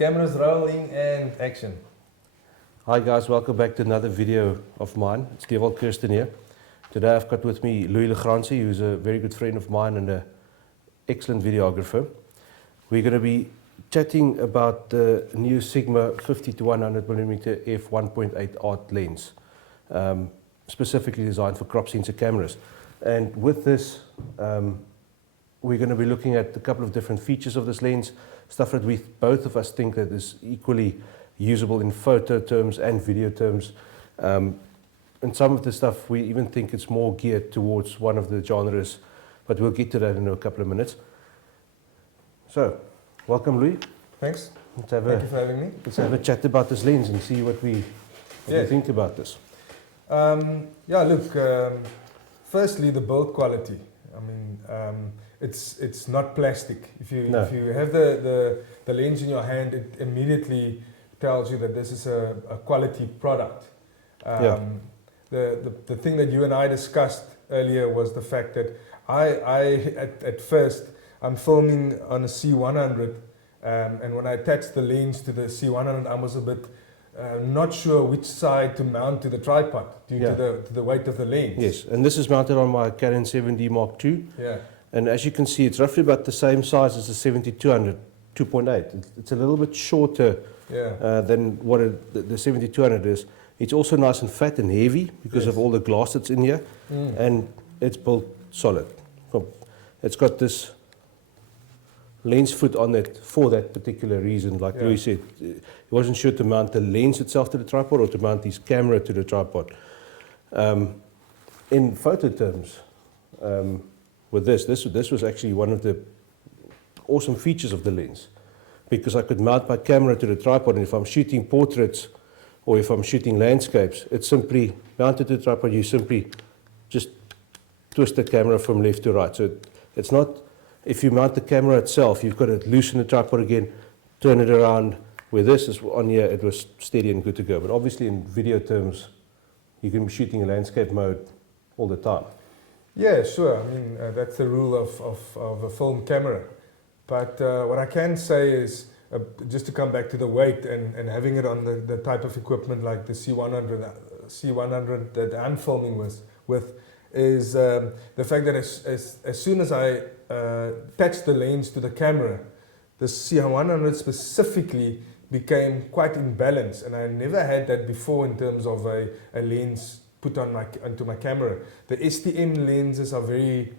Cameras rolling and action. Hi guys, welcome back to another video of mine. It's Dewald Kirsten here. Today I've got with me Louis Le Grange, who's a very good friend of mine and an excellent videographer. We're going to be chatting about the new Sigma 50 to 100mm f1.8 art lens, specifically designed for crop sensor cameras. And with this, we're going to be looking at a couple of different features of this lens, stuff that we both of us think that is equally usable in photo terms and video terms. And some of the stuff we even think it's more geared towards one of the genres, but we'll get to that in a couple of minutes. So, welcome Louis. Thanks. Thank you for having me. Let's have a chat about this lens and see what we think about this. Firstly, the build quality. I mean, it's not plastic. If you have the lens in your hand, it immediately tells you that this is a quality product. The thing that you and I discussed earlier was the fact that at first I'm filming on a C100, and when I attached the lens to the C100, I was a bit not sure which side to mount to the tripod due to the weight of the lens. Yes, and this is mounted on my Canon 7D Mark II. Yeah. And as you can see, it's roughly about the same size as the 7200 2.8. It's a little bit shorter than what the 7200 is. It's also nice and fat and heavy because of all the glass that's in here, and it's built solid. It's got this lens foot on it for that particular reason. Like Louis said, he wasn't sure to mount the lens itself to the tripod or to mount his camera to the tripod. In photo terms, with this was actually one of the awesome features of the lens, because I could mount my camera to the tripod, and if I'm shooting portraits or if I'm shooting landscapes, it's simply mounted to the tripod. You simply just twist the camera from left to right. So it's not, if you mount the camera itself, you've got to loosen the tripod again, turn it around. Where this is on here, it was steady and good to go. But obviously in video terms, you can be shooting in landscape mode all the time. Yeah, sure. I mean, that's the rule of a film camera. But what I can say is, just to come back to the weight and having it on the type of equipment like the C100 that I'm filming with is the fact that as soon as I attached the lens to the camera, the C100 specifically became quite imbalanced, and I never had that before in terms of a lens put onto my camera. The STM lenses are very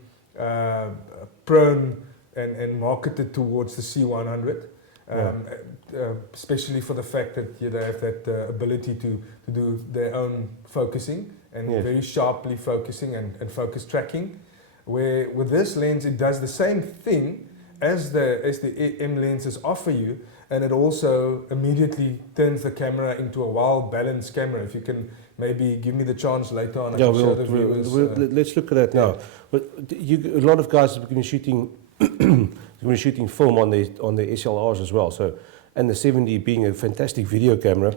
prone and marketed towards the C100, especially for the fact that they have that ability to do their own focusing and very sharply focusing and focus tracking. Where with this lens, it does the same thing as the M lenses offer you, and it also immedially turns the camera into a well-balanced camera. If you can maybe give me the chance later on, I can show the viewers. Let's look at that now. But a lot of guys have been shooting film on the SLRs as well. So, and the 7D being a fantastic video camera,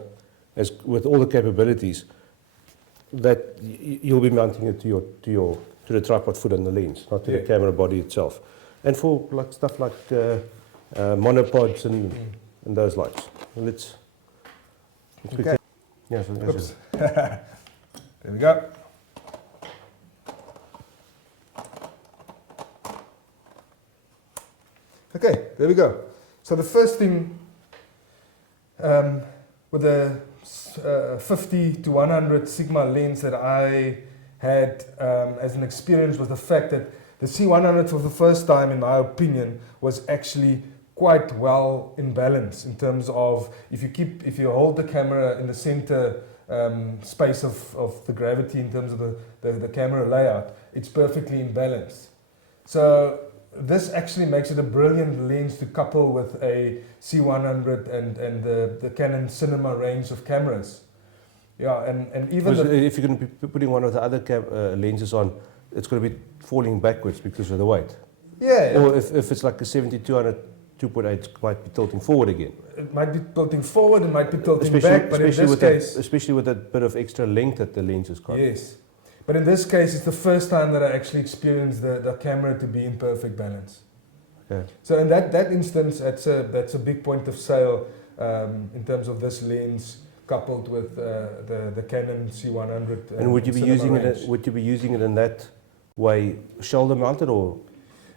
as with all the capabilities, that you'll be mounting it to the tripod foot and the lens, not to the camera body itself. And for like stuff like monopods and those lights. Let's okay. Yeah, so oops. There we go. Okay, there we go. So the first thing with the 50 to 100 Sigma lens that I had as an experience was the fact that the C100 for the first time, in my opinion, was actually quite well in balance in terms of if you hold the camera in the center space of the gravity in terms of the camera layout, it's perfectly in balance. So this actually makes it a brilliant lens to couple with a C100 and the Canon Cinema range of cameras. Yeah, and even if you're going to be putting one of the other lenses on, it's going to be falling backwards because of the weight. Yeah. Or if it's like a 7200 2.8, it might be tilting forward again. It might be tilting forward, it might be tilting back, but in this case... Especially with that bit of extra length that the lens has got. Yes. But in this case, it's the first time that I actually experienced the camera to be in perfect balance. Okay. So in that instance, that's a big point of sale in terms of this lens coupled with the Canon C100. And would you be using range. it? Would you be using it in that way, shoulder mounted, or?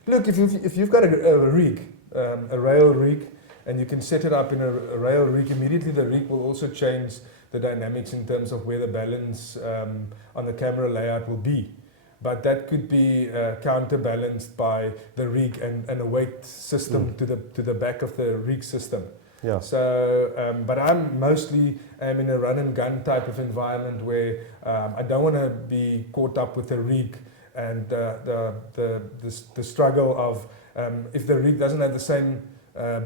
Look, if you've got a rig, a rail rig, and you can set it up in a rail rig, immediately the rig will also change the dynamics in terms of where the balance on the camera layout will be. But that could be counterbalanced by the rig and a weight system to the back of the rig system. Yeah. So, but I'm mostly in a run and gun type of environment where I don't want to be caught up with the rig and the struggle of if the rig doesn't have the same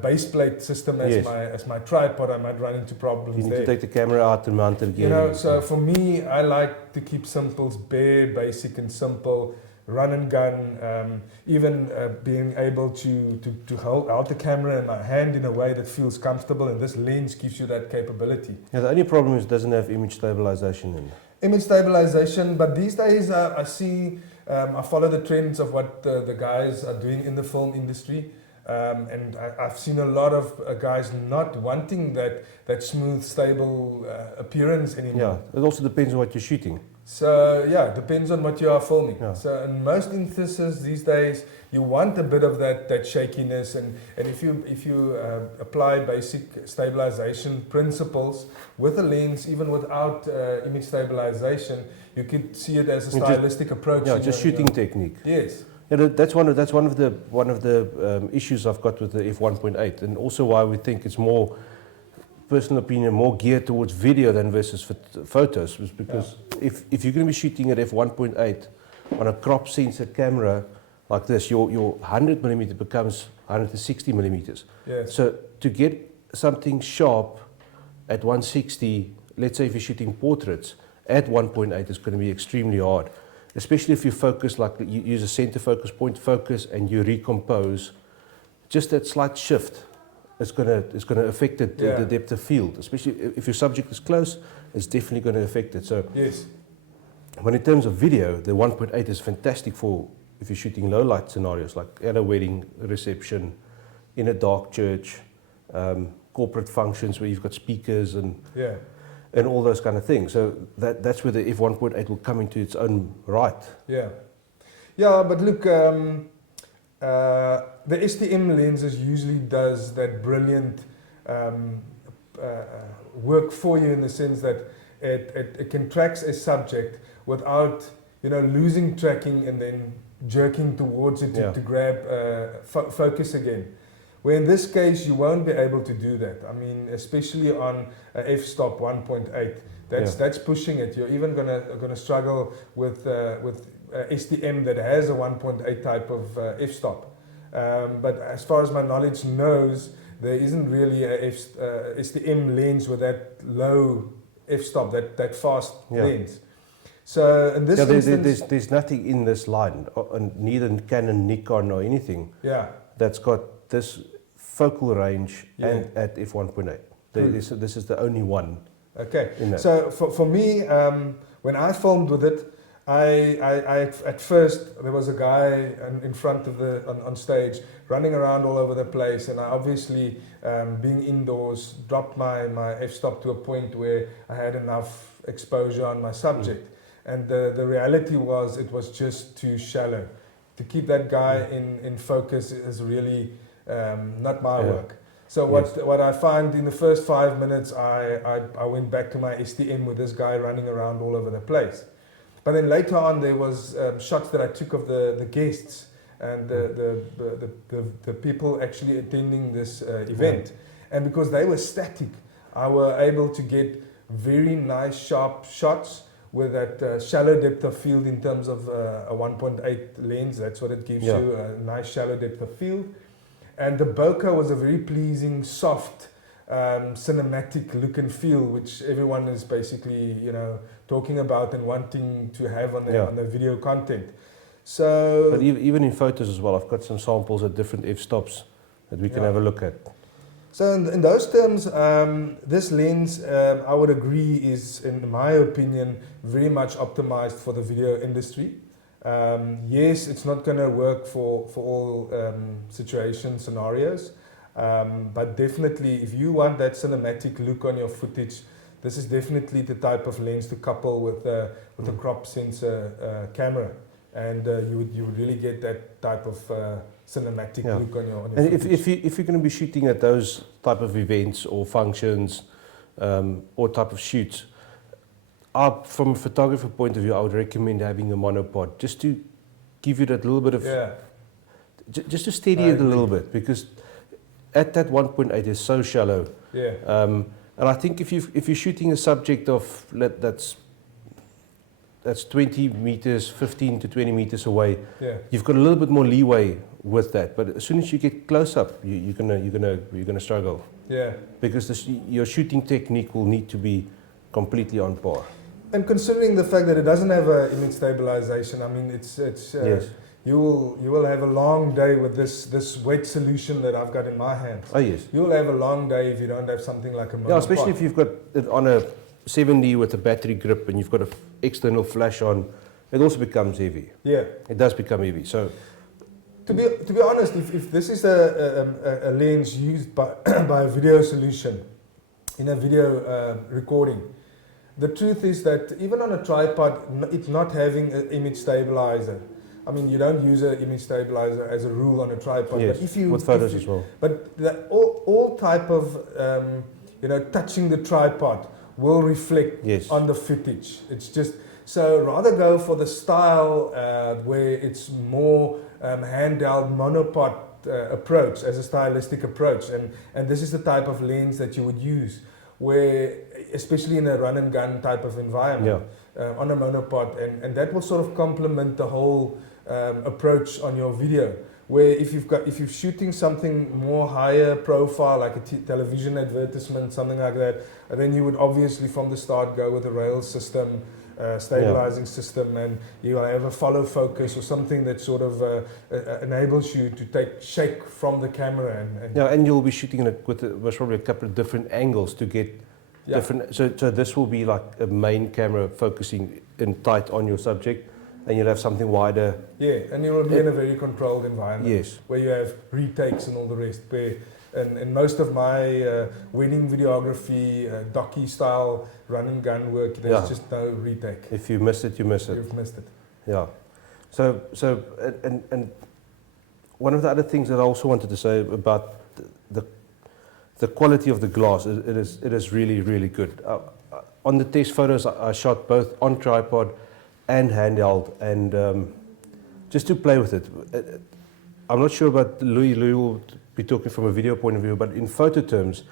base plate system as my tripod, I might run into problems. You need there. to take the camera out and mount it again. You know, so for me, I like to keep simples bare, basic and simple, run and gun, even being able to hold the camera in my hand in a way that feels comfortable, and this lens gives you that capability. Yeah, the only problem is it doesn't have image stabilization in it. Image stabilization, but these days I see, I follow the trends of what the guys are doing in the film industry. And I've seen a lot of guys not wanting that smooth, stable appearance anymore. Yeah, it also depends on what you're shooting. So yeah, it depends on what you are filming. Yeah. So in most instances these days, you want a bit of that shakiness, and if you apply basic stabilization principles with a lens, even without image stabilization, you could see it as a stylistic approach. Yeah, just shooting technique. Yes. Yeah, that's one of the issues I've got with the f1.8, and also why we think it's more, personal opinion, more geared towards video than versus photos, was because if you're going to be shooting at f1.8 on a crop sensor camera like this, your 100mm becomes 160mm. Yes. So to get something sharp at 160, let's say if you're shooting portraits at 1.8, is going to be extremely hard. Especially if you focus, like you use a center focus, point focus, and you recompose, just that slight shift is going to affect it, the depth of field. Especially if your subject is close, it's definitely going to affect it. So, yes. When in terms of video, the 1.8 is fantastic for if you're shooting low light scenarios, like at a wedding reception, in a dark church, corporate functions where you've got speakers and all those kind of things. So that's where the f1.8 will come into its own right. Yeah. Yeah, but look, the STM lenses usually does that brilliant work for you, in the sense that it can track a subject without losing tracking and then jerking towards it to grab focus again. Where in this case, you won't be able to do that. I mean, especially on f-stop 1.8, that's pushing it. You're even gonna struggle with STM that has a 1.8 type of f-stop. But as far as my knowledge knows, there isn't really a STM lens with that low f-stop, that fast lens. So in this instance, there's nothing in this line, neither Canon, Nikon, or anything that's got this focal range and at f1.8. This is the only one. Okay. So for me, when I filmed with it, I at first there was a guy in front of on stage running around all over the place, and I obviously, being indoors, dropped my f-stop to a point where I had enough exposure on my subject. And the reality was, it was just too shallow. To keep that guy in focus is really not my work. So what I find in the first 5 minutes, I went back to my STM with this guy running around all over the place. But then later on, there was shots that I took of the guests and the people actually attending this event. And because they were static, I were able to get very nice sharp shots with that shallow depth of field in terms of a 1.8 lens. That's what it gives you, a nice shallow depth of field. And the bokeh was a very pleasing, soft, cinematic look and feel, which everyone is basically, talking about and wanting to have on their video content. So, but even in photos as well, I've got some samples at different f-stops that we can have a look at. So in those terms, this lens, I would agree, is, in my opinion, very much optimized for the video industry. Yes, it's not going to work for all situations, scenarios. But definitely, if you want that cinematic look on your footage, this is definitely the type of lens to couple with a crop sensor camera, and you would really get that type of cinematic look on your And footage. if you're going to be shooting at those type of events or functions or type of shoots, from a photographer point of view, I would recommend having a monopod just to give you that little bit of, just to steady it a little bit, because at that 1.8 is so shallow. And I think if you're shooting a subject of that's 20 meters, 15 to 20 meters away, you've got a little bit more leeway with that. But as soon as you get close up, you're gonna struggle. Because your shooting technique will need to be completely on par. And considering the fact that it doesn't have image stabilization, I mean, it's Yes. you will have a long day with this wet solution that I've got in my hands. Oh yes. You will have a long day if you don't have something like a monopod. Yeah, especially if you've got it on a 7D with a battery grip and you've got an external flash on, it also becomes heavy. It does become heavy. So, to be honest, if this is a lens used by by a video solution in a video recording, the truth is that even on a tripod, it's not having an image stabilizer. I mean, you don't use an image stabilizer as a rule on a tripod. yes, but if you, with photos as well. But all type of touching the tripod will reflect on the footage. It's just, so rather go for the style where it's more handheld monopod approach as a stylistic approach, and this is the type of lens that you would use, where especially in a run and gun type of environment on a monopod, and that will sort of complement the whole approach on your video. Where if you're shooting something more higher profile, like a television advertisement, something like that, then you would obviously from the start go with a rail system, stabilizing system, and you have a follow focus or something that sort of enables you to take shake from the camera. And you'll be shooting it with probably a couple of different angles to get different. So this will be like a main camera focusing in tight on your subject, and you'll have something wider. And you will be in a very controlled environment where you have retakes and all the rest. And most of my wedding videography, docky style run and gun work, there's just no retake. If you miss it, you miss it. You've missed it. Yeah. So and one of the other things that I also wanted to say about the quality of the glass, it is really, really good. On the test photos, I shot both on tripod and handheld, and just to play with it. I'm not sure about Louis will be talking from a video point of view, but in photo terms,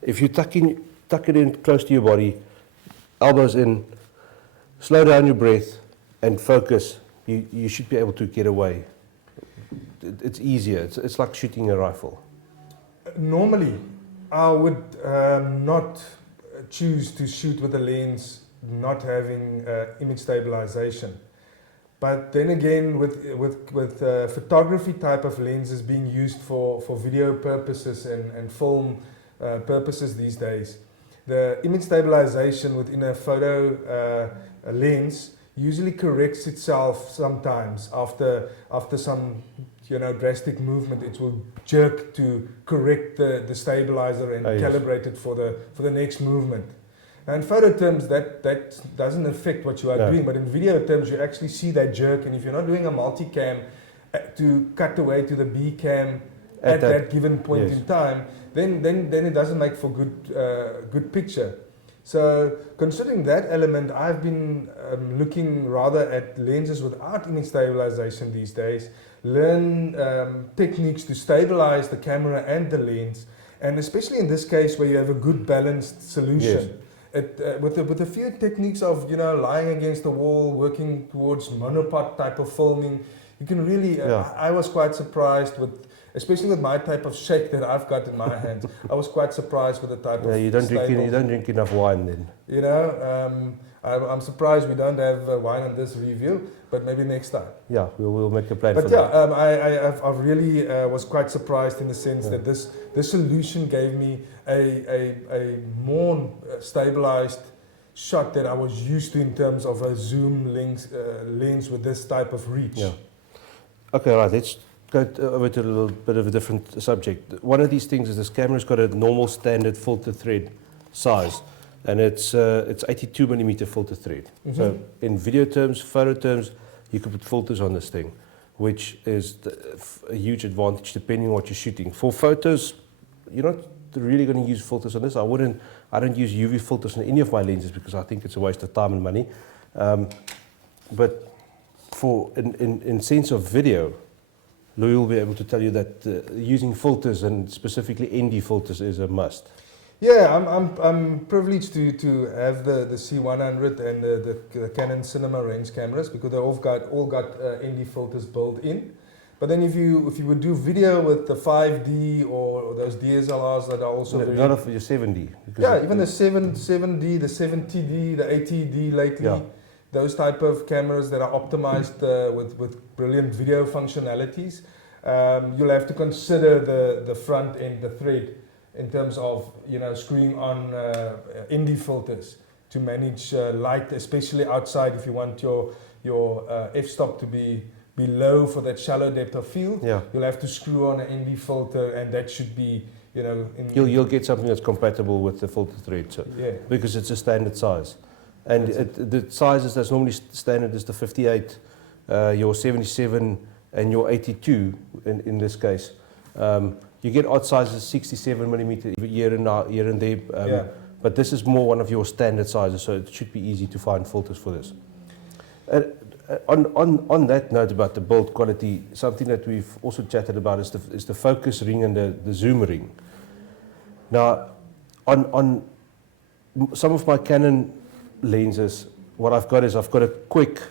if you tuck it in close to your body, elbows in, slow down your breath, and focus, you should be able to get away. It's easier. It's like shooting a rifle. Normally, I would not choose to shoot with a lens not having image stabilization. But then again, with photography type of lenses being used for video purposes and film purposes these days, the image stabilization within a photo lens usually corrects itself sometimes after some drastic movement. It will jerk to correct the stabilizer and calibrate it for the next movement. And in photo terms, that doesn't affect what you are doing, but in video terms, you actually see that jerk. And if you're not doing a multicam to cut away to the B cam at that given point in time, then it doesn't make for good picture. So considering that element, I've been looking rather at lenses without image stabilization these days. Learn techniques to stabilize the camera and the lens, and especially in this case where you have a good balanced solution. With a few techniques of lying against the wall, working towards monopod type of filming, you can really. I was quite surprised especially with my type of shake that I've got in my hands. I was quite surprised with the type of. You don't drink enough wine then. I'm surprised we don't have wine on this review, but maybe next time. Yeah, we'll make a plan for that. I really was quite surprised in the sense that this solution gave me a more stabilized shot that I was used to in terms of a zoom lens with this type of reach. Yeah. Okay, right. Let's over to a little bit of a different subject. One of these things is this camera's got a normal standard filter thread size, and it's 82 millimeter filter thread. So in video terms, photo terms, you can put filters on this thing, which is a huge advantage depending on what you're shooting. For photos, you're not really going to use filters on this. I don't use UV filters on any of my lenses because I think it's a waste of time and money. But for in sense of video, Louis will be able to tell you that using filters and specifically ND filters is a must. Yeah, I'm privileged to have the C100 and the Canon Cinema range cameras because they all got ND filters built in. But then if you would do video with the 5D or those DSLRs that are also none of your 7D. Yeah, even the 7D, the 70D, the 80D lately. Yeah. Those type of cameras that are optimized with brilliant video functionalities. You'll have to consider the front end, the thread, in terms of screwing on ND filters to manage light, especially outside. If you want your f-stop to be low for that shallow depth of field, you'll have to screw on an ND filter, and that should be you'll get something that's compatible with the filter thread, so because it's a standard size. And the sizes that's normally standard is the 58, your 77, and your 82 in this case. You get odd sizes, 67 millimeter here and there, but this is more one of your standard sizes, so it should be easy to find filters for this. On that note about the build quality, something that we've also chatted about is the focus ring and the zoom ring. Now, on some of my Canon lenses, what I've got is I've got a quick,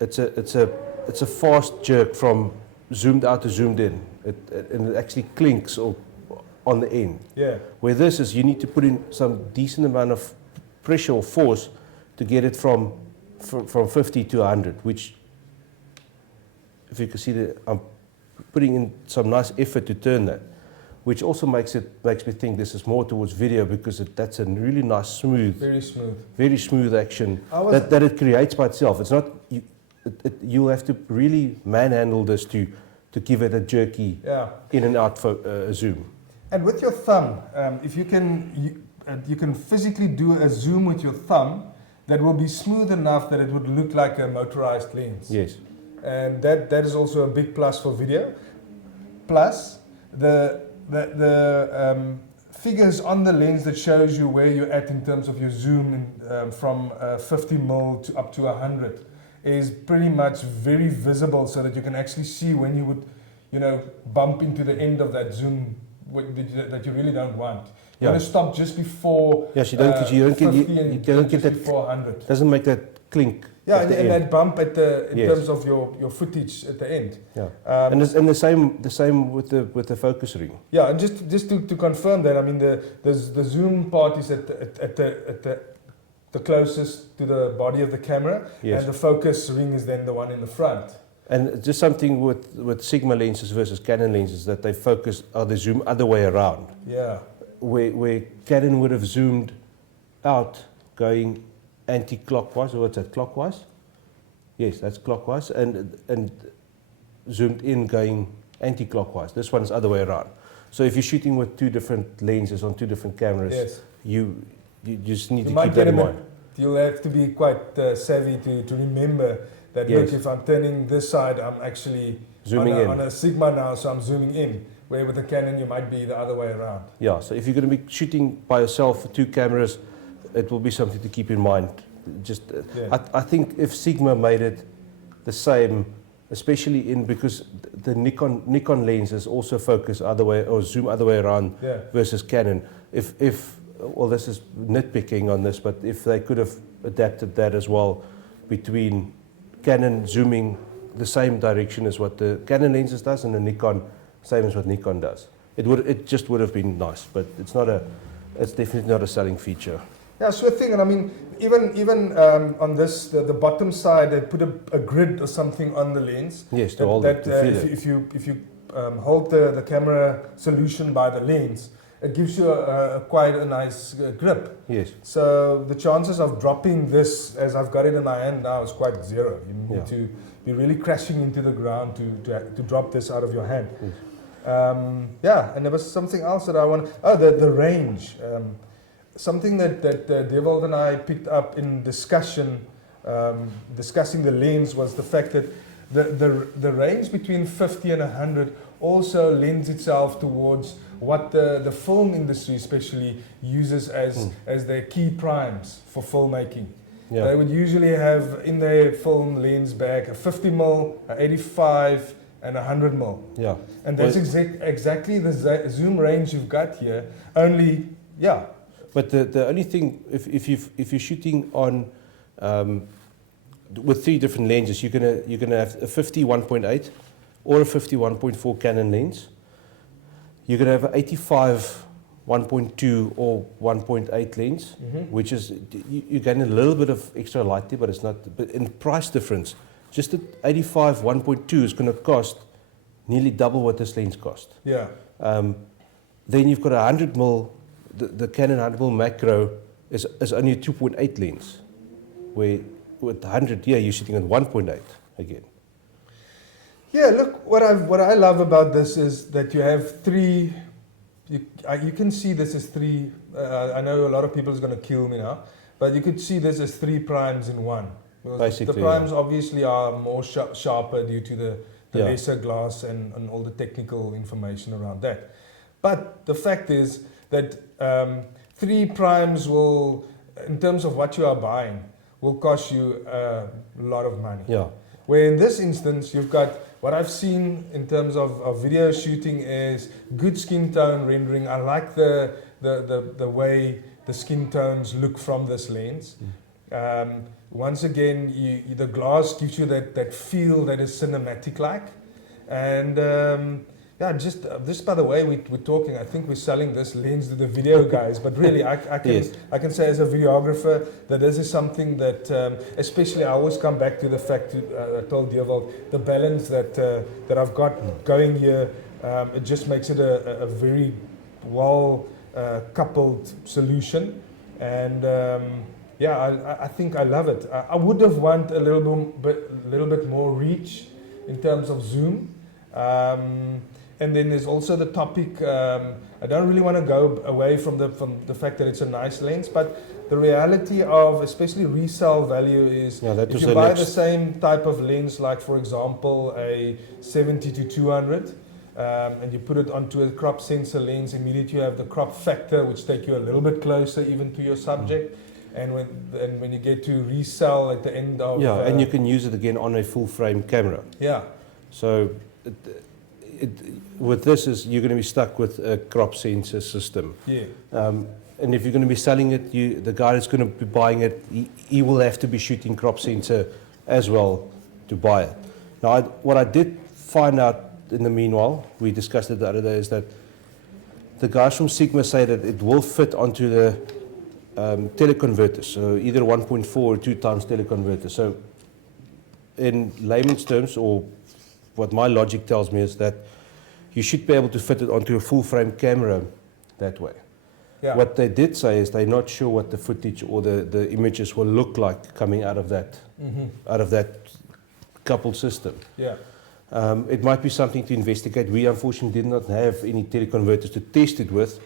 it's a fast jerk from zoomed out to zoomed in, and it actually clinks on the end. Yeah. Where this is, you need to put in some decent amount of pressure or force to get it from 50 to 100, which, if you can see that, I'm putting in some nice effort to turn that, which also makes me think this is more towards video because that's a really nice, very smooth action that it creates by itself. It's not you'll have to really manhandle this to give it a jerky in and out zoom. And with your thumb, if you can physically do a zoom with your thumb that will be smooth enough that it would look like a motorized lens. Yes. And that is also a big plus for video. Plus the figures on the lens that shows you where you're at in terms of your zoom from 50 mil to up to 100 is pretty much very visible, so that you can actually see when you would bump into the end of that zoom that you really don't want. You want to stop just before. Yes, you don't get that before 100. Doesn't make that clink. Yeah, and that bump in terms of your footage at the end. Yeah, and the same with the focus ring. Yeah, and just to confirm that, I mean the zoom part is at the closest to the body of the camera, and the focus ring is then the one in the front. And just something with Sigma lenses versus Canon lenses that they focus or they zoom other way around. Yeah. Where Canon would have zoomed out going anti-clockwise, or what's that, clockwise? Yes, that's clockwise, and zoomed in going anti-clockwise. This one's other way around. So if you're shooting with two different lenses on two different cameras, you just need to keep that in mind. You'll have to be quite savvy to remember that, look, if I'm turning this side, I'm actually zooming on a Sigma now, so I'm zooming in. Where with a Canon, you might be the other way around. Yeah, so if you're going to be shooting by yourself with two cameras, it will be something to keep in mind. Just, I think if Sigma made it the same, especially because the Nikon lenses also focus other way or zoom other way around versus Canon. Well, this is nitpicking on this, but if they could have adapted that as well between Canon zooming the same direction as what the Canon lenses does and the Nikon same as what Nikon does, it just would have been nice, but it's definitely not a selling feature. Yeah, sure thing. And I mean, even on this, the bottom side, they put a grid or something on the lens. Yes, to hold it. If you hold the camera solution by the lens, it gives you quite a nice grip. Yes. So the chances of dropping this, as I've got it in my hand now, is quite zero. You need Yeah. to be really crashing into the ground to drop this out of your hand. Yes. Yeah, and there was something else that I want. Oh, the range. Something that Dewald and I picked up in discussion, discussing the lens, was the fact that the range between 50 and 100 also lends itself towards what the film industry especially uses as their key primes for filmmaking. Yeah. They would usually have in their film lens bag a 50mm, a 85, and a 100mm. Yeah. And that's exactly the zoom range you've got here. Only, yeah. But the only thing, if you're shooting on with 3 different lenses, you're gonna have a 50-1.8 or a 50-1.4 Canon lens. You're gonna have an 85 1.2 or 1.8 lens, which is you gain a little bit of extra light there, but it's not. But in price difference, just the 85 1.2 is going to cost nearly double what this lens cost. Yeah. Then you've got a 100mm. The Canon 100mm macro is only a 2.8 lens, where with 100 here you're shooting at 1.8 again. Yeah. Look, what I love about this is that you have 3. You can see this as 3. I know a lot of people is going to kill me now, but you could see this as 3 primes in one. Basically, the primes obviously are more sharper due to the Yeah. lesser glass and all the technical information around that. But the fact is that 3 primes will, in terms of what you are buying, will cost you a lot of money. Yeah. Where in this instance, you've got what I've seen in terms of video shooting is good skin tone rendering. I like the way the skin tones look from this lens. Once again, the glass gives you that feel that is cinematic-like. And yeah, just by the way we're talking, I think we're selling this lens to the video guys, but really I can say as a videographer that this is something that, especially I always come back to the fact, I told Dewald, the balance that I've got going here, it just makes it a very well coupled solution. And yeah, I think I love it. I would have wanted a little bit more reach in terms of zoom. And then there's also the topic, I don't really want to go away from the fact that it's a nice lens, but the reality of especially resale value is if you buy the same type of lens, like for example a 70-200, and you put it onto a crop sensor lens, immediately you have the crop factor, which take you a little bit closer even to your subject. And when you get to resell at the end of... Yeah, and you can use it again on a full frame camera. Yeah. So with this, you're going to be stuck with a crop sensor system. Yeah. And if you're going to be selling it, the guy that's going to be buying it, he will have to be shooting crop sensor as well to buy it. Now, what I did find out in the meanwhile, we discussed it the other day, is that the guys from Sigma say that it will fit onto the teleconverters, so either 1.4 or 2 times teleconverter. So in layman's terms, or what my logic tells me, is that you should be able to fit it onto a full frame camera that way. Yeah. What they did say is they're not sure what the footage or the images will look like coming out of that coupled system. Yeah. It might be something to investigate. We unfortunately did not have any teleconverters to test it with.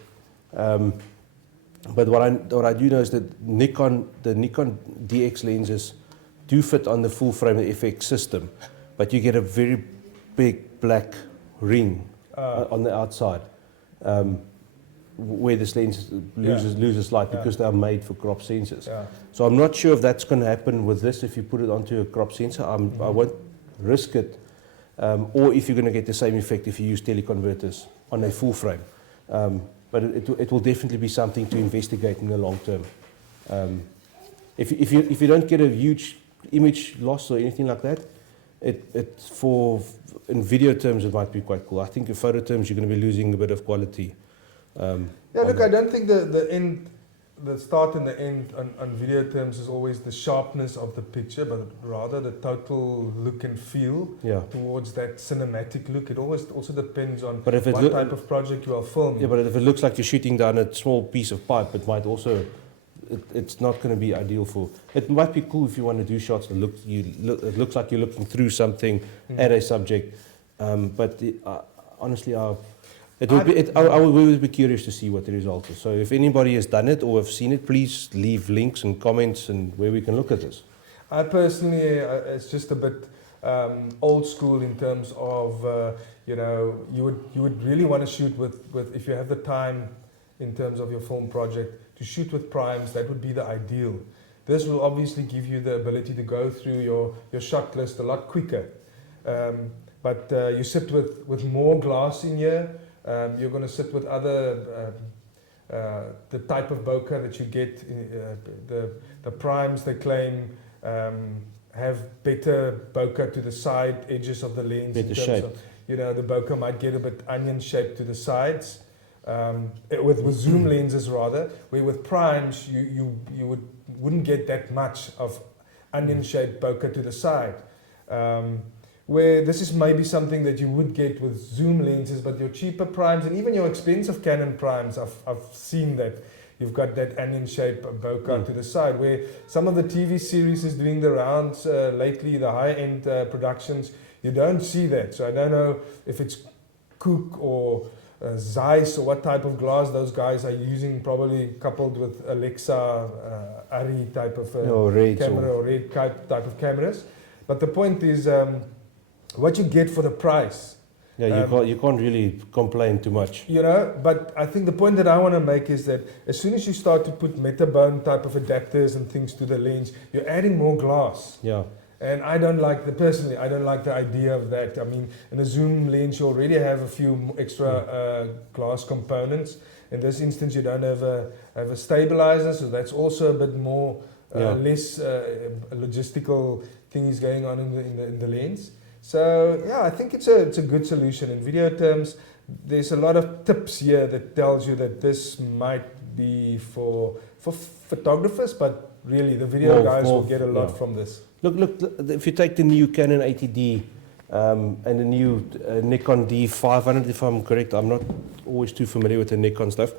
But what I do know is that the Nikon DX lenses do fit on the full frame FX system, but you get a very big black ring on the outside, where this lens loses light because they are made for crop sensors. Yeah. So I'm not sure if that's going to happen with this. If you put it onto a crop sensor, I won't risk it. Or if you're going to get the same effect if you use teleconverters on a full frame. But it will definitely be something to investigate in the long term. If you don't get a huge image loss or anything like that, in video terms it might be quite cool. I think in photo terms you're going to be losing a bit of quality. Look, I don't think the end the start and the end on video terms is always the sharpness of the picture, but rather the total look and feel towards that cinematic look. It always also depends on what type of project you are filming. Yeah, but if it looks like you're shooting down a small piece of pipe, it might also, it's not going to be ideal for. It might be cool if you want to do shots that it looks like you're looking through something at a subject, but honestly, I would be curious to see what the result is. So if anybody has done it or have seen it, please leave links and comments and where we can look at this. I personally, it's just a bit old school in terms of, you would really want to shoot with, if you have the time in terms of your film project, to shoot with primes. That would be the ideal. This will obviously give you the ability to go through your shot list a lot quicker. But you sit with more glass in here. You're going to sit with other, the type of bokeh that you get, the primes they claim have better bokeh to the side edges of the lens. Better shape. The bokeh might get a bit onion shaped to the sides, with zoom lenses rather, where with primes you wouldn't get that much of onion shaped bokeh to the side. Where this is maybe something that you would get with zoom lenses, but your cheaper primes and even your expensive Canon primes, I've seen that you've got that onion shape bokeh to the side, where some of the TV series is doing the rounds lately, the high-end productions, you don't see that. So I don't know if it's Cook or Zeiss or what type of glass those guys are using, probably coupled with Alexa, Ari type of camera or red type of cameras. But the point is, what you get for the price. Yeah, you can't really complain too much. But I think the point that I want to make is that as soon as you start to put metabone type of adapters and things to the lens, you're adding more glass. Yeah. And I don't like personally, I don't like the idea of that. I mean, in a zoom lens, you already have a few extra glass components. In this instance, you don't have a stabilizer, so that's also a bit more, less logistical things going on in the lens. So I think it's a good solution. In video terms, there's a lot of tips here that tells you that this might be for photographers, but really the video guys will get a lot from this. Look, if you take the new Canon 80D and the new Nikon D500, if I'm correct, I'm not always too familiar with the Nikon stuff.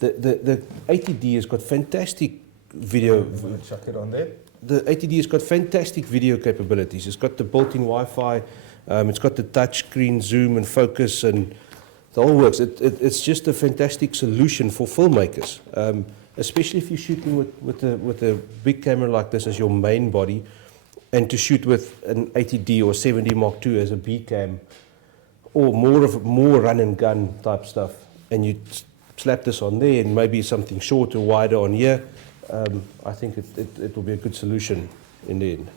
The 80D has got fantastic video. Chuck it on there. The 80D has got fantastic video capabilities. It's got the built-in Wi-Fi, it's got the touch screen zoom and focus, and the whole works. It's just a fantastic solution for filmmakers, especially if you're shooting with a big camera like this as your main body, and to shoot with an 80D or 70 Mark II as a B cam, or more run and gun type stuff, and you slap this on there, and maybe something shorter, wider on here. I think it will be a good solution in the end.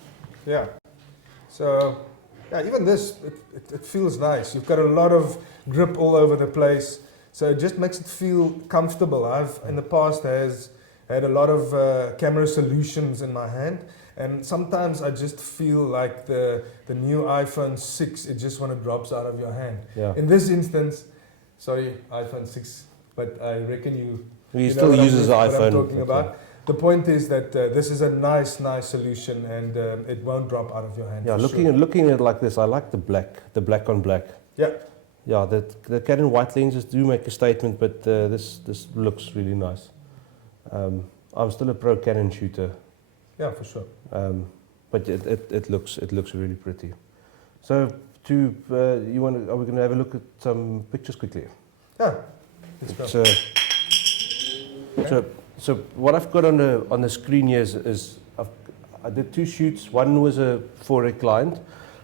Yeah. So, even this, it feels nice. You've got a lot of grip all over the place, so it just makes it feel comfortable. I've in the past had a lot of camera solutions in my hand, and sometimes I just feel like the new iPhone 6, it just drops out of your hand. Yeah. In this instance, sorry, iPhone 6, but I reckon he still uses the iPhone. What I'm talking about. The point is that this is a nice solution, and it won't drop out of your hand. Yeah, looking at it like this, I like the black on black. Yeah. Yeah, the Canon white lenses do make a statement, but this looks really nice. I'm still a pro Canon shooter. Yeah, for sure. But it looks really pretty. So are we going to have a look at some pictures quickly? Yeah. Let's go. So what I've got on the screen here is I did 2 shoots. One was for a client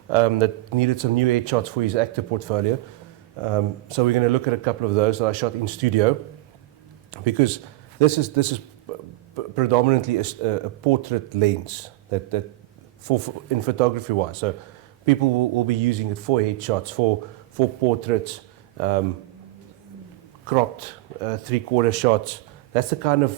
that needed some new headshots for his actor portfolio. So we're going to look at a couple of those that I shot in studio, because this is predominantly a portrait lens that for in photography wise. So people will be using it for headshots, for portraits, cropped 3/4 shots. That's the kind of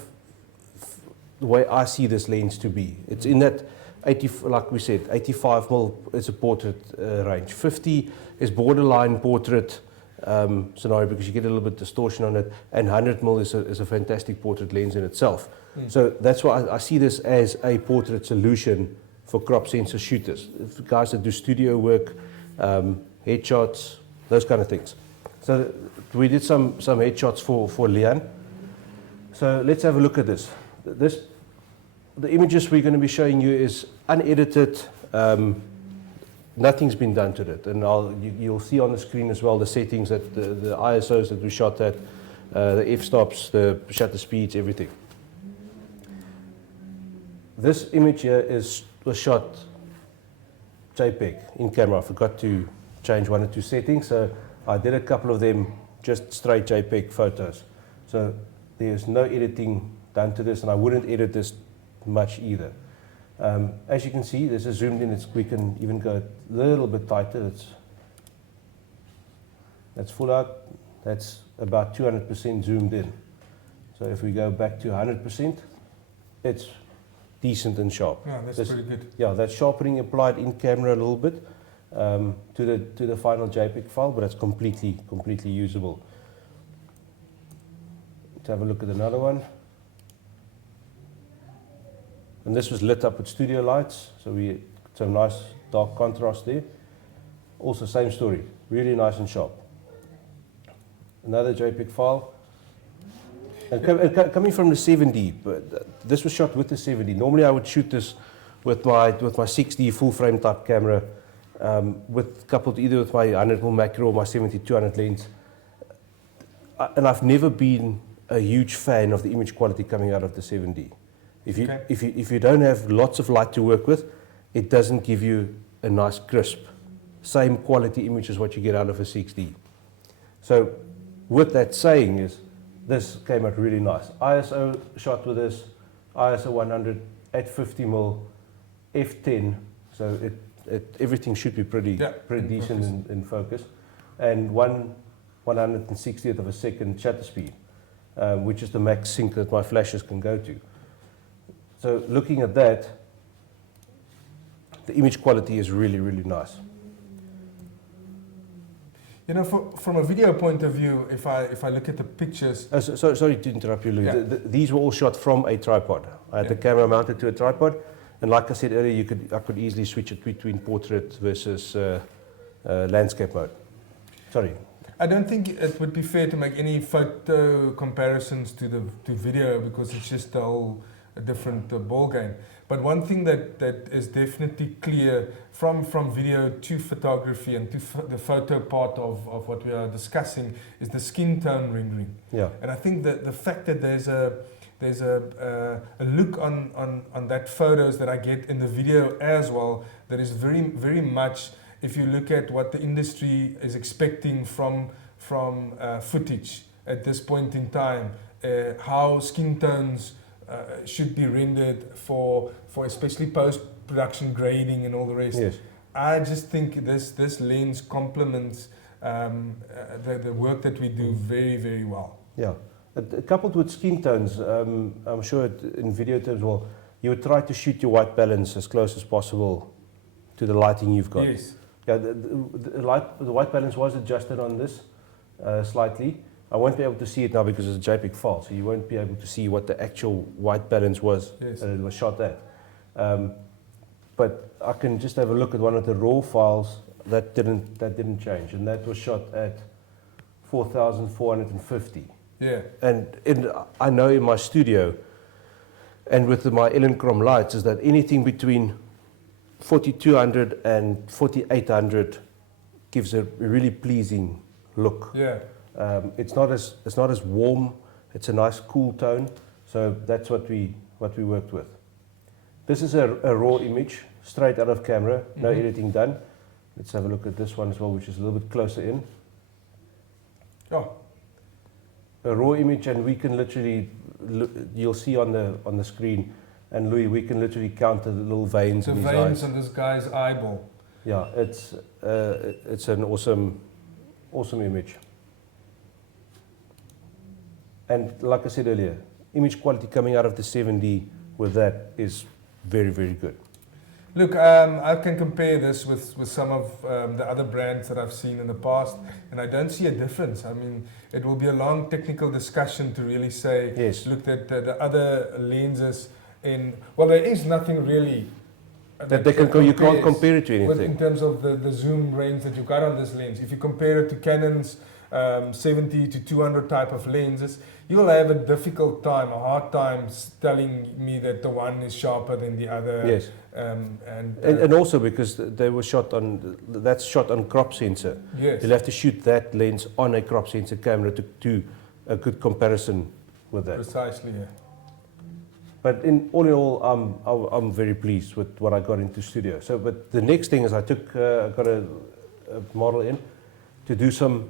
the way I see this lens to be. It's in that 80, like we said, 85mm is a portrait range. 50 is borderline portrait, scenario because you get a little bit distortion on it, and 100mm is a fantastic portrait lens in itself. So that's why I see this as a portrait solution for crop sensor shooters, guys that do studio work, headshots, those kind of things. So we did some headshots for Leon. So let's have a look at this. The images we're going to be showing you is unedited. Nothing's been done to it, and you'll see on the screen as well the settings, that the ISOs that we shot at, the f-stops, the shutter speeds, everything. This image here was shot JPEG in camera. I forgot to change one or two settings, so I did a couple of them just straight JPEG photos. So there's no editing done to this, and I wouldn't edit this much either. As you can see, this is zoomed in. We can even go a little bit tighter. That's full out. That's about 200% zoomed in. So if we go back to 100%, it's decent and sharp. Yeah, that's pretty good. Yeah, that's sharpening applied in camera a little bit to the final JPEG file, but it's completely usable. Let's have a look at another one. And this was lit up with studio lights, so we some nice dark contrast there. Also same story, really nice and sharp. Another JPEG file. And coming from the 7D, but this was shot with the 7D. Normally I would shoot this with my 6D full frame type camera, coupled either with my 100mm macro or my 70-200 lens. And I've never been a huge fan of the image quality coming out of the 7D. If you don't have lots of light to work with, it doesn't give you a nice crisp, same quality image as what you get out of a 6D. So with that saying is, this came out really nice. ISO shot with this, ISO 100 at 50mm, f10, so everything should be pretty decent in focus, and 1/160th of a second shutter speed, which is the max sync that my flashes can go to. So looking at that, the image quality is really nice. You know, from a video point of view, if I look at the pictures... Sorry to interrupt you, Louis. Yeah. These were all shot from a tripod. I had the camera mounted to a tripod, and like I said earlier, I could easily switch it between portrait versus landscape mode. Sorry. I don't think it would be fair to make any photo comparisons to video, because it's just a different ball game. But one thing that is definitely clear from video to photography and to the photo part of what we are discussing is the skin tone rendering. Yeah. And I think that the fact that there's a look on that photos that I get in the video as well, that is very much, if you look at what the industry is expecting from footage at this point in time, how skin tones should be rendered for especially post-production grading and all the rest. Yes. I just think this lens complements the work that we do very well. Yeah. Coupled with skin tones, I'm sure in video terms, well, you would try to shoot your white balance as close as possible to the lighting you've got. Yes. Yeah, the white balance was adjusted on this slightly. I won't be able to see it now because it's a JPEG file, so you won't be able to see what the actual white balance was that it was shot at. But I can just have a look at one of the raw files that didn't change, and that was shot at 4,450. Yeah. And I know in my studio, and with my Elinchrom lights, is that anything between 4,200 and 4,800 gives a really pleasing look. Yeah. It's not as warm. It's a nice cool tone. So that's what we worked with. This is a raw image, straight out of camera, no editing done. Let's have a look at this one as well, which is a little bit closer in. Oh. A raw image, and we can literally, you'll see on the screen, and Louis, we can literally count the little veins in his eyes. The veins on this guy's eyeball. Yeah, it's an awesome image. And like I said earlier, image quality coming out of the 7D with that is very good. Look, I can compare this with some of the other brands that I've seen in the past, and I don't see a difference. I mean, it will be a long technical discussion to really say, Yes. look at the other lenses well, there is nothing really That you can't compare it to anything. in terms of the zoom range that you got on this lens. If you compare it to Canon's 70 to 200 type of lenses, you'll have a difficult time, a hard time telling me that the one is sharper than the other. Yes. And also because that's shot on crop sensor. Yes. You'll have to shoot that lens on a crop sensor camera to do a good comparison with that. Precisely, yeah. But in all, I'm very pleased with what I got into studio. So, but the next thing is I got a model in to do some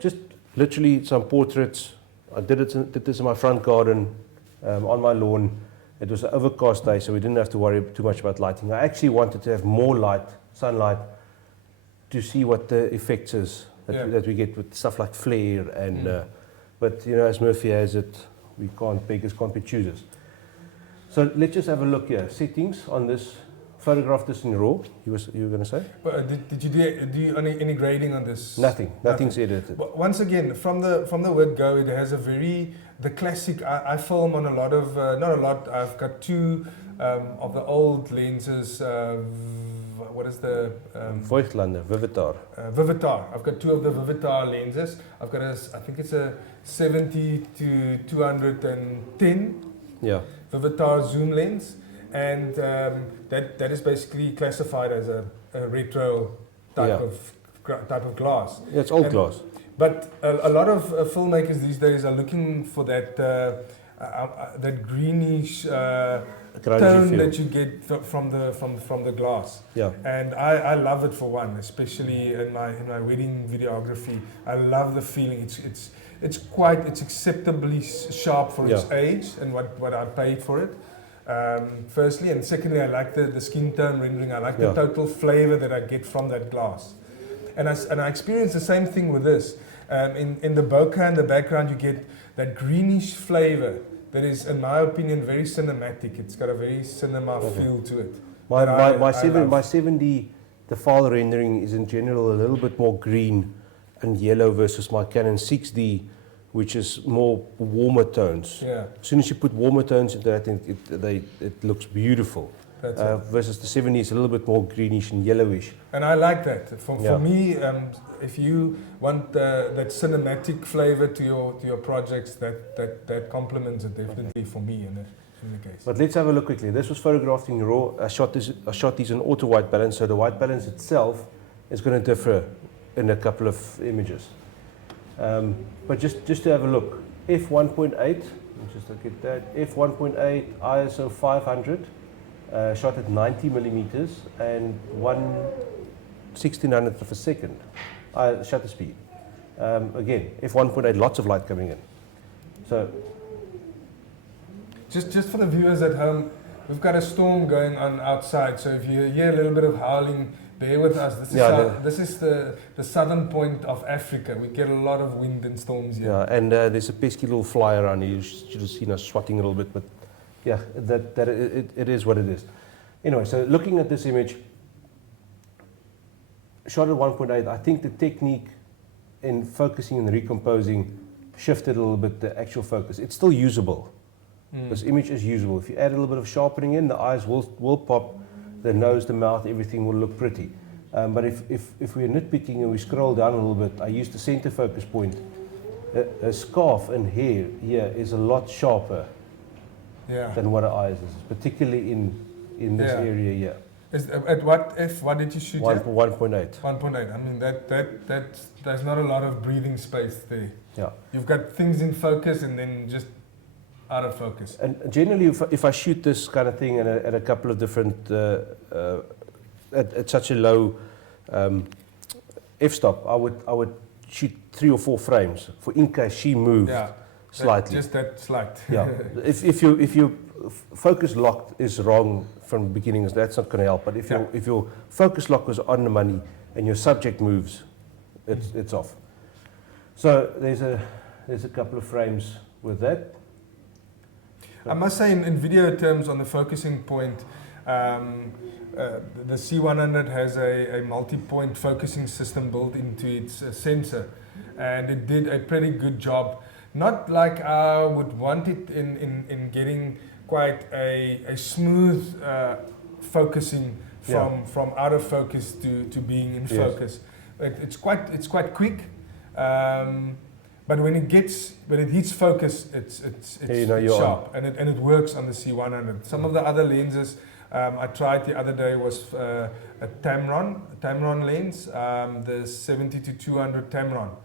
just literally some portraits. I did this in my front garden, on my lawn. It was an overcast day, so we didn't have to worry too much about lighting. I actually wanted to have more light, sunlight, to see what the effects is that we get with stuff like flare and. But you know, as Murphy has it, beggars can't be choosers. So let's just have a look here. Settings on this. Photograph this in RAW. You were going to say? But did you do any grading on this? Nothing's edited. But once again, from the word go, it has the classic. I film on a lot of not a lot. I've got two of the old lenses. What is the Voigtlander, Vivitar. Vivitar. I've got two of the Vivitar lenses. I've got I think it's a 70 to 210. Yeah. Vivitar zoom lens, and that is basically classified as a retro type of glass. Yeah, it's old glass. But a lot of filmmakers these days are looking for that greenish tone that you get from the glass. Yeah. And I love it for one, especially in my wedding videography. I love the feeling. It's acceptably sharp for its age and what I paid for it. Firstly, and secondly, I like the skin tone rendering. I like the total flavor that I get from that glass. And I experience the same thing with this. In the bokeh in the background, you get that greenish flavor that is, in my opinion, very cinematic. It's got a very cinema feel to it. My 70, the file rendering is in general a little bit more green and yellow versus my Canon 6D, which is more warmer tones. Yeah. As soon as you put warmer tones into that, it looks beautiful. Versus the 70 is a little bit more greenish and yellowish. And I like that. For me, if you want that cinematic flavor to your projects, that complements it definitely for me in the case. But let's have a look quickly. This was photographed in RAW. I shot these in auto white balance, so the white balance itself is going to differ in a couple of images. But just to have a look, f1.8, just look at that, f1.8 ISO 500, shot at 90 millimeters and 1/1600th of a second shutter speed. Again, f1.8, lots of light coming in. So, just for the viewers at home, we've got a storm going on outside, so if you hear a little bit of howling, bear with us. This is the southern point of Africa. We get a lot of wind and storms here. Yeah, and there's a pesky little fly around here. You should have seen us swatting a little bit, but yeah, it is what it is. Anyway, so looking at this image, shot at 1.8, I think the technique in focusing and recomposing shifted a little bit the actual focus. It's still usable. This image is usable. If you add a little bit of sharpening in, the eyes will pop, the nose, the mouth, everything will look pretty. But if we're nitpicking and we scroll down a little bit, I use the center focus point. A scarf and hair here is a lot sharper than what our eyes is, particularly in this area here. At what did you shoot at? 1.8. 1.8. I mean, there's not a lot of breathing space there. Yeah. You've got things in focus and then just out of focus. And generally, if I shoot this kind of thing at a couple of different, at such a low f-stop, I would shoot 3 or 4 frames for in case she moved slightly. Just that slight. Yeah. If your focus lock is wrong from the beginning, that's not going to help. But if your focus lock was on the money and your subject moves, it's off. So there's a couple of frames with that. I must say, in video terms, on the focusing point, The C100 has a multi-point focusing system built into its sensor, and it did a pretty good job. Not like I would want it in getting quite a smooth focusing from out of focus to being in focus. It's quite quick, but when it hits focus, it's sharp, and it works on the C100. Some of the other lenses I tried the other day was a Tamron lens, the 70-200 Tamron,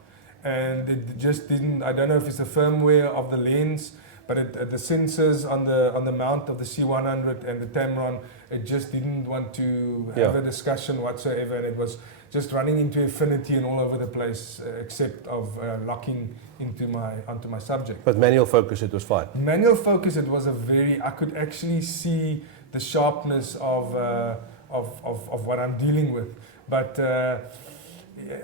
and it just didn't. I don't know if it's the firmware of the lens, but the sensors on the mount of the C100 and the Tamron, it just didn't want to have a discussion whatsoever, and it was just running into infinity and all over the place, except of locking onto my subject. But manual focus, it was fine. Manual focus, it was I could actually see the sharpness of what I'm dealing with, but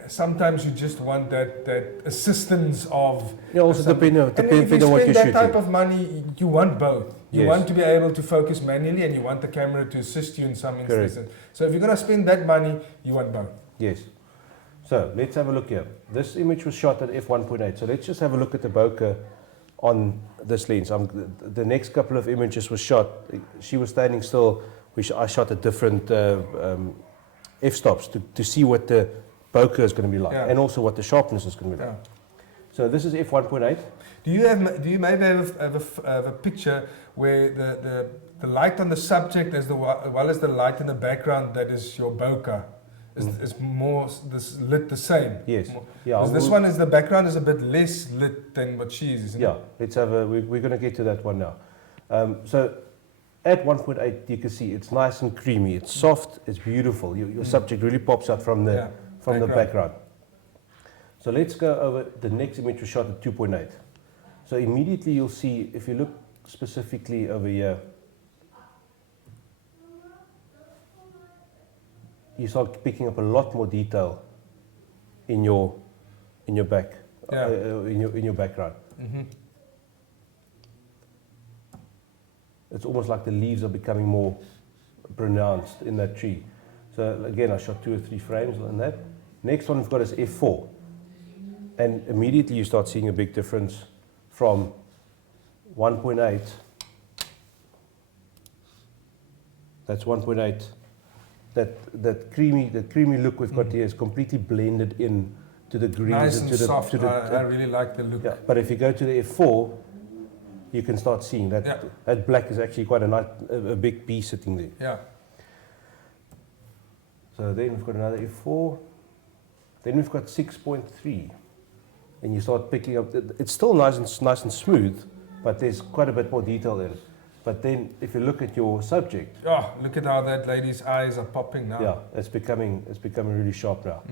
sometimes you just want that assistance of. Also depending on what you're shooting. If you spend that type of money, you want both. You want to be able to focus manually, and you want the camera to assist you in some instances. Correct. So if you're going to spend that money, you want both. Yes. So let's have a look here. This image was shot at f1.8. So let's just have a look at the bokeh on this lens. The next couple of images was shot. She was standing still. I shot at different f-stops to see what the bokeh is going to be like, and also what the sharpness is going to be like. So this is f1.8. Do you maybe have a picture where the light on the subject as well as the light in the background, that is your bokeh, is more lit the same? Yes. This one is, the background is a bit less lit than what she is, isn't it? Let's have we're going to get to that one now. So at 1.8 you can see it's nice and creamy, it's soft, it's beautiful. Your subject really pops out from the background. So let's go over the next image we shot at 2.8. So immediately you'll see, if you look specifically over here, you start picking up a lot more detail in your back, in your background. It's almost like the leaves are becoming more pronounced in that tree. So again, I shot 2 or 3 frames on that. Next one we've got is f4, and immediately you start seeing a big difference from 1.8. That's 1.8. That creamy look we've got here is completely blended in to the greens. Nice and and to soft. the, I really like the look. Yeah, but if you go to the f4, you can start seeing that that black is actually quite a big piece sitting there. Yeah. So then we've got another f4. Then we've got 6.3, and you start picking up. It's still nice and smooth, but there's quite a bit more detail in it. But then, if you look at your subject, look at how that lady's eyes are popping now. Yeah, it's becoming really sharp now.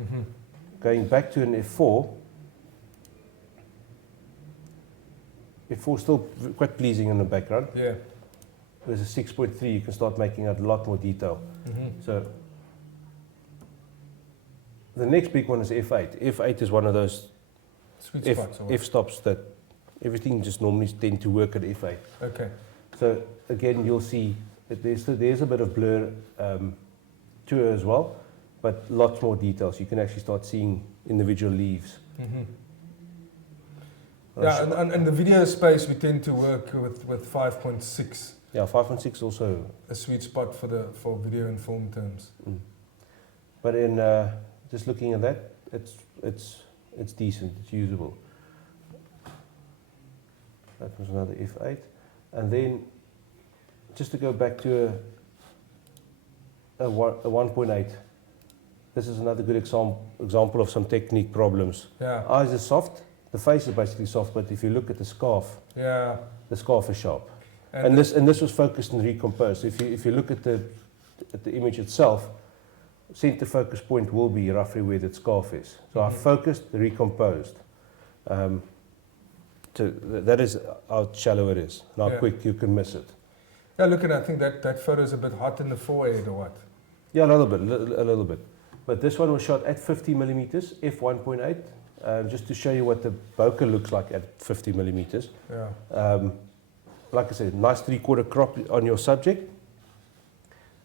Going back to an f4. F4 is still quite pleasing in the background. Yeah. There's a 6.3. You can start making out a lot more detail. So. The next big one is f8. F8 is one of those sweet spots, f-stops that everything just normally tend to work at f8. Okay. So again, you'll see that there's a bit of blur to her as well, but lots more details. You can actually start seeing individual leaves. And the video space, we tend to work with 5.6. Yeah, 5.6 also a sweet spot for video and film terms. But in just looking at that, it's decent, it's usable. That was another f8. And then, just to go back to a 1.8, this is another good example of some technique problems. Yeah. Eyes are soft, the face is basically soft, but if you look at the scarf, the scarf is sharp. And this was focused and recomposed. If you look at the image itself, center focus point will be roughly where the scarf is. So I focused, recomposed. That is how shallow it is, and how quick you can miss it. Yeah, look, and I think that photo is a bit hot in the forehead, or what? Yeah, a little bit. But this one was shot at 50 millimeters, f1.8, just to show you what the bokeh looks like at 50 millimeters. Yeah. Like I said, nice 3/4 crop on your subject.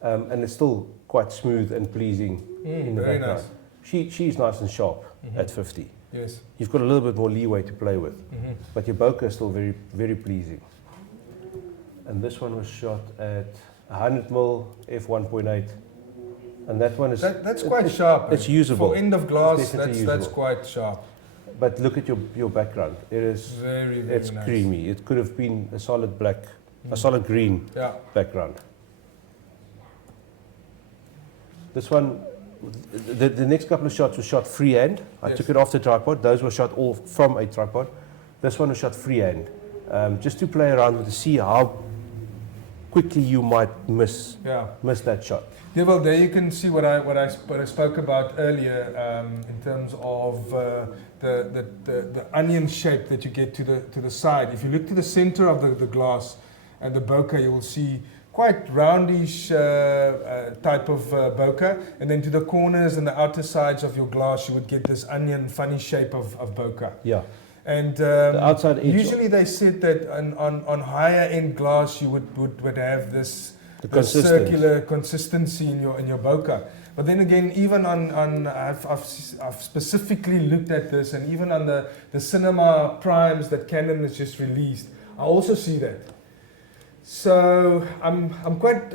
and it's still quite smooth and pleasing in the very background. nice. She's nice and sharp at 50. Yes. You've got a little bit more leeway to play with, but your bokeh is still very, very pleasing. And this one was shot at 100mm f1.8, and that one is That's quite sharp. It's usable. For end of glass, It's definitely that's usable. quite sharp. But look at your background. It is Very, very it's nice. creamy. It could have been a solid black, a solid green Yeah. background. This one, the next couple of shots were shot freehand. I Yes. took it off the tripod. Those were shot all from a tripod. This one was shot freehand, just to play around with to see how quickly you might miss that shot. Yeah, well, there you can see what I spoke about earlier in terms of the onion shape that you get to the side. If you look to the center of the glass and the bokeh, you will see quite roundish type of bokeh, and then to the corners and the outer sides of your glass, you would get this onion, funny shape of bokeh. Yeah. And The outside edge. usually they said that on higher end glass you would have this circular consistency in your bokeh. But then again, even on I've specifically looked at this, and even on the cinema primes that Canon has just released, I also see that. So I'm quite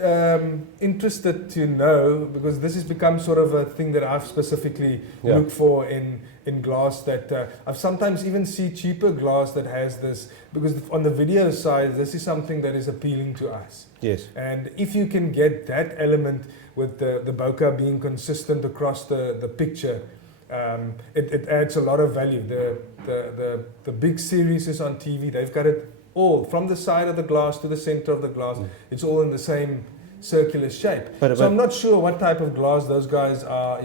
interested to know, because this has become sort of a thing that I've specifically looked for in glass, that I've sometimes even see cheaper glass that has this, because on the video side, this is something that is appealing to us. Yes. And if you can get that element with the bokeh being consistent across the picture, it adds a lot of value. The big series on TV, they've got it all from the side of the glass to the center of the glass. It's all in the same circular shape. So I'm not sure what type of glass those guys are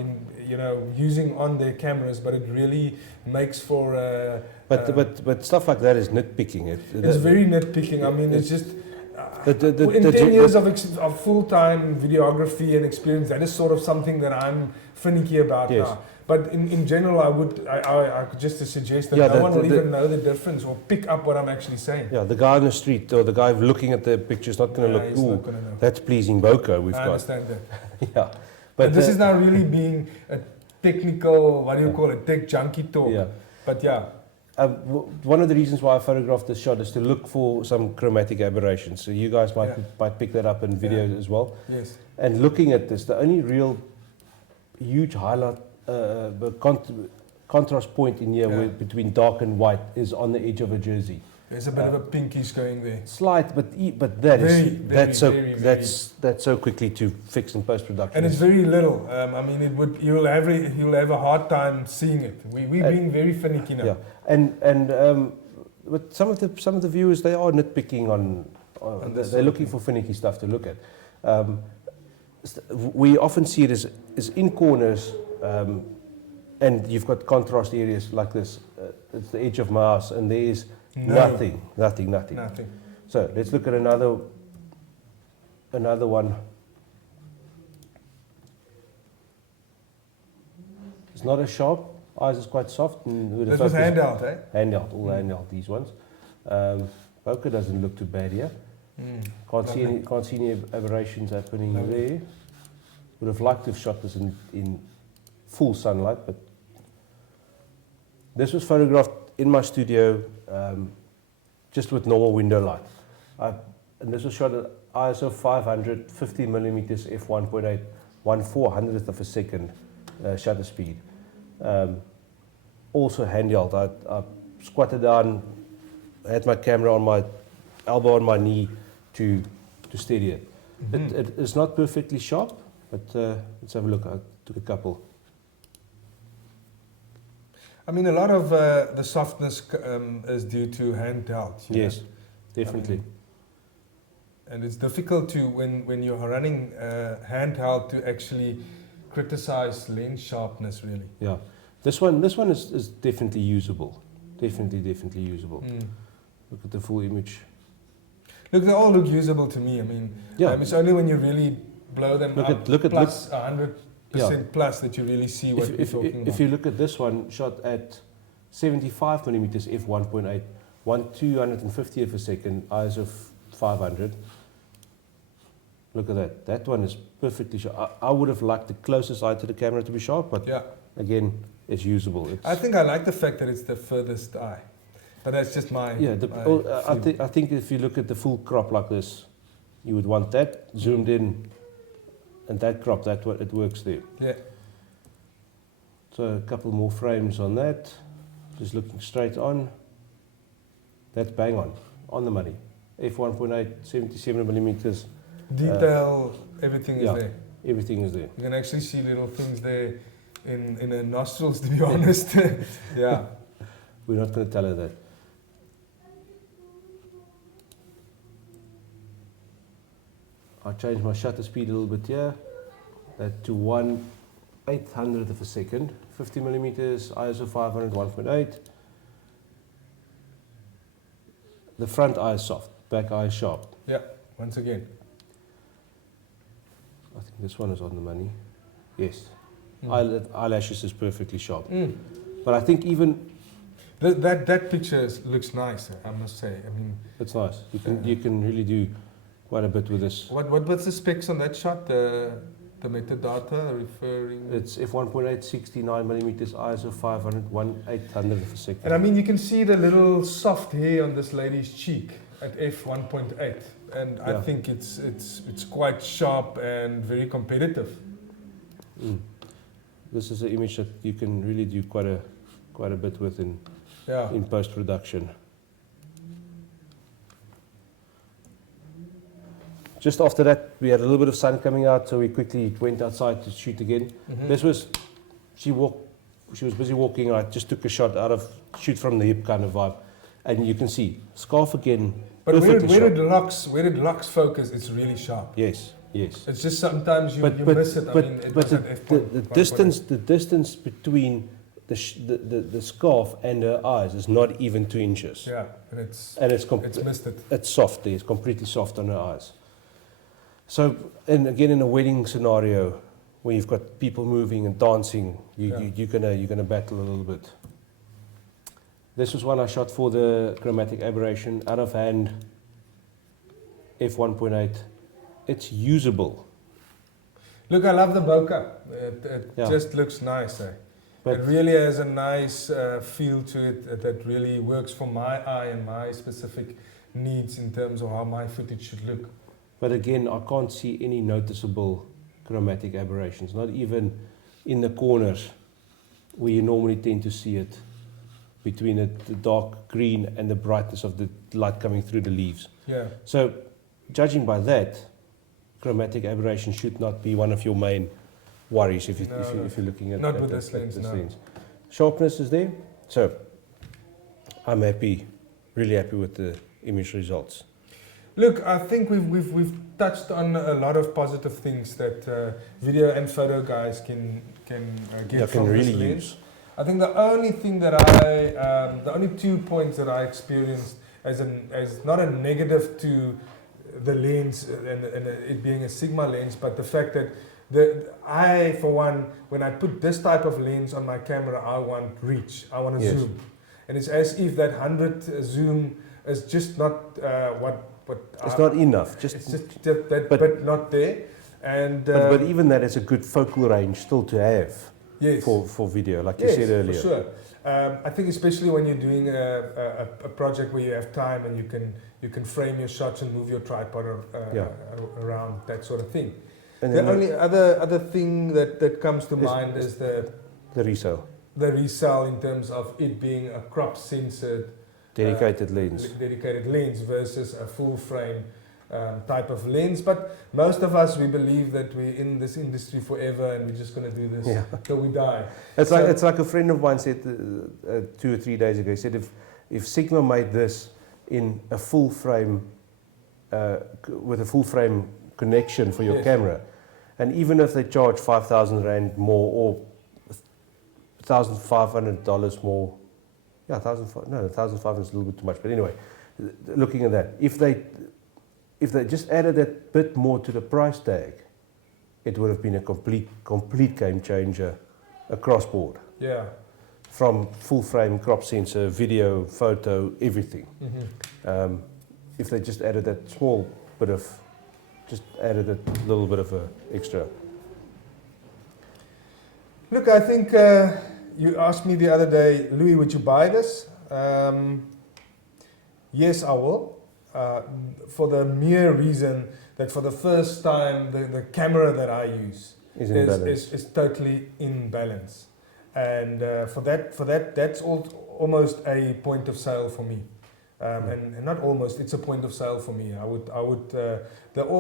using on their cameras, but it really makes for but stuff like that is nitpicking. It's very nitpicking. I mean, it's just in 10 years of full-time videography and experience, that is sort of something that I'm finicky about now. But in general, I could just suggest that no one will even know the difference or pick up what I'm actually saying. Yeah, the guy on the street or the guy looking at the picture is not going to look, ooh, that's pleasing bokeh we've got. I understand that. Yeah. But this is now really being a technical, what do you call it, tech junkie talk. Yeah. But yeah. One of the reasons why I photographed this shot is to look for some chromatic aberrations. So you guys might pick that up in videos as well. Yes. And looking at this, the only real huge highlight, contrast point in here between dark and white is on the edge of a jersey. There's a bit of a pinkish going there. Slight, but that's so quickly to fix in post production. And it's very little. I mean, you'll have a hard time seeing it. We're being very finicky now. Yeah, and but some of the viewers, they are nitpicking on they're looking for finicky stuff to look at. We often see it as in corners, and you've got contrast areas like this. It's the edge of my house, and there is nothing. So let's look at another one. It's not as sharp. Eyes is quite soft. And this was handheld, eh? Handheld, all handheld, these ones. Bokeh doesn't look too bad here. Can't see any aberrations happening there. Would have liked to have shot this in full sunlight, but this was photographed in my studio, just with normal window light. And this was shot at ISO 500, 50mm f1.8, 1/400th of a second shutter speed. Also handheld. I squatted down, had my camera on my elbow on my knee to steady it. It is not perfectly sharp, but let's have a look. I took a couple. I mean, a lot of the softness is due to handheld. Yes, definitely. And it's difficult to, when you're running handheld, to actually criticize lens sharpness, really. Yeah. This one is definitely usable. Definitely usable. Look at the full image. Look, they all look usable to me. I mean, it's only when you really blow them up plus 100% plus that you really see what we're talking about. If you look at this one, shot at 75mm f1.8, 1/250th of a second, ISO 500. Look at that. That one is perfectly sharp. I would have liked the closest eye to the camera to be sharp, but Yeah. again, it's usable. I think I like the fact that it's the furthest eye. But that's just my... Yeah, my I think if you look at the full crop like this, you would want that zoomed in and that crop, it works there. Yeah. So a couple more frames on that. Just looking straight on. That's bang on the money. f1.8, 77 millimeters. Detail, everything is there. Everything is there. You can actually see little things there in her nostrils, to be honest. Yeah. We're not going to tell her that. I changed my shutter speed a little bit here. That to 1/800th of a second. 50 millimeters, ISO 500, 1.8. The front eye is soft, back eye is sharp. Yeah, once again. I think this one is on the money. Yes. Eyelashes is perfectly sharp. But I think even that picture looks nice, I must say. I mean, it's nice. You can really do quite a bit with this. What was the specs on that shot? The metadata referring. It's f1.8, 69 millimeters, ISO 500, 1/800th of a second. And I mean, you can see the little soft hair on this lady's cheek at f1.8, and I think it's quite sharp and very competitive. This is an image that you can really do quite a bit with in post production. Just after that, we had a little bit of sun coming out, so we quickly went outside to shoot again. This was, she was busy walking, I just took a shot shoot from the hip kind of vibe. And you can see, scarf again, but where it locks focus, it's really sharp. Yes, yes. It's just sometimes you miss it. The distance between the scarf and her eyes is not even 2 inches. Yeah, and it's missed it. It's soft there, it's completely soft on her eyes. So, and again in a wedding scenario, where you've got people moving and dancing, you're gonna battle a little bit. This was one I shot for the chromatic aberration, out of hand, f1.8. It's usable. Look, I love the bokeh. It just looks nice. It really has a nice feel to it that really works for my eye and my specific needs in terms of how my footage should look. But again, I can't see any noticeable chromatic aberrations, not even in the corners where you normally tend to see it, between the dark green and the brightness of the light coming through the leaves. Yeah. So, judging by that, chromatic aberration should not be one of your main worries if you're looking at not with this lens. Sharpness is there, so I'm happy, really happy with the image results. Look, I think we've touched on a lot of positive things that video and photo guys can get from really this lens. use. I think the only thing that the only 2 points that I experienced as not a negative to the lens and it being a Sigma lens, but the fact that I, for one, when I put this type of lens on my camera, I want reach, I want to zoom, and it's as if that 100 zoom is just not it's not enough. It's just that but not there. And but even that is a good focal range still to have. Yes. For video, like you said earlier. For sure. I think especially when you're doing a project where you have time and you can frame your shots and move your tripod around, that sort of thing. And the only other thing that comes to mind is the resale. The resale in terms of it being a crop censored dedicated lens versus a full frame type of lens. But most of us, we believe that we're in this industry forever and we're just going to do this till we die. It's like a friend of mine said 2 or 3 days ago. He said if Sigma made this in a full frame with a full frame connection for your camera, and even if they charge 5,000 Rand more or $1,500 more, $1,500 is a little bit too much, but anyway, looking at that, if they just added that bit more to the price tag, it would have been a complete game changer across board. Yeah. From full frame, crop sensor, video, photo, everything. If they just added that small bit of just added a little bit of a extra. Look, I think you asked me the other day, Louis, would you buy this? Yes, I will. For the mere reason that for the first time, the camera that I use is totally in balance. And for that, that's almost a point of sale for me. And not almost, it's a point of sale for me. All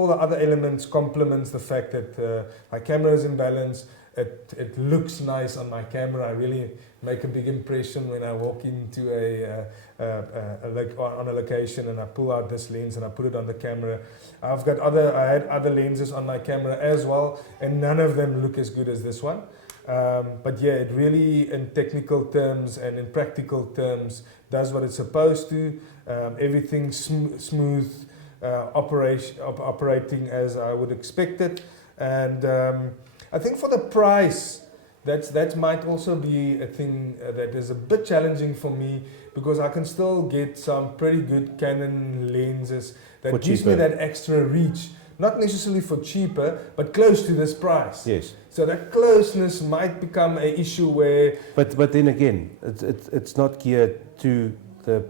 the other elements complements the fact that my camera is in balance. It looks nice on my camera. I really make a big impression when I walk into on a location and I pull out this lens and I put it on the camera. I had other lenses on my camera as well, and none of them look as good as this one. But yeah, it really, in technical terms and in practical terms, does what it's supposed to. Everything smooth, operating as I would expect it. And I think for the price, that might also be a thing that is a bit challenging for me, because I can still get some pretty good Canon lenses that gives me that extra reach. Not necessarily for cheaper, but close to this price. Yes. So that closeness might become an issue where... But then again, it's not geared to the...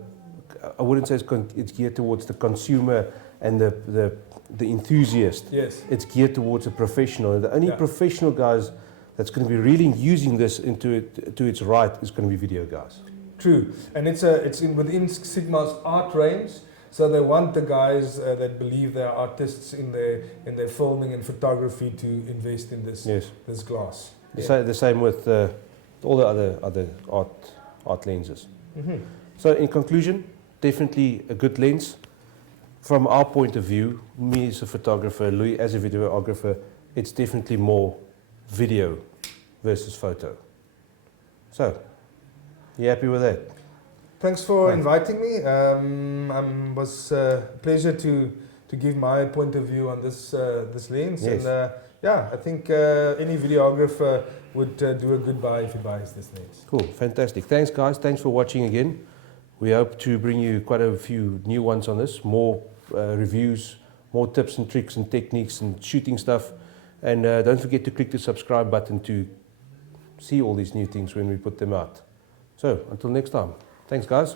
I wouldn't say it's geared towards the consumer and the enthusiast. Yes. It's geared towards a professional. The only professional guys that's going to be really using this to its right is going to be video guys. True. And it's within Sigma's art range. So they want the guys that believe they're artists in their filming and photography to invest in this this glass. The same with all the other art lenses. Mm-hmm. So in conclusion, definitely a good lens. From our point of view, me as a photographer, Louis as a videographer, it's definitely more video versus photo. So, you happy with that? Thanks for inviting me. It was a pleasure to give my point of view on this lens. Yes. And I think any videographer would do a good buy if he buys this lens. Cool, fantastic. Thanks guys, thanks for watching again. We hope to bring you quite a few new ones on this, more reviews, more tips and tricks and techniques and shooting stuff. And don't forget to click the subscribe button to see all these new things when we put them out. So, until next time. Thanks, guys.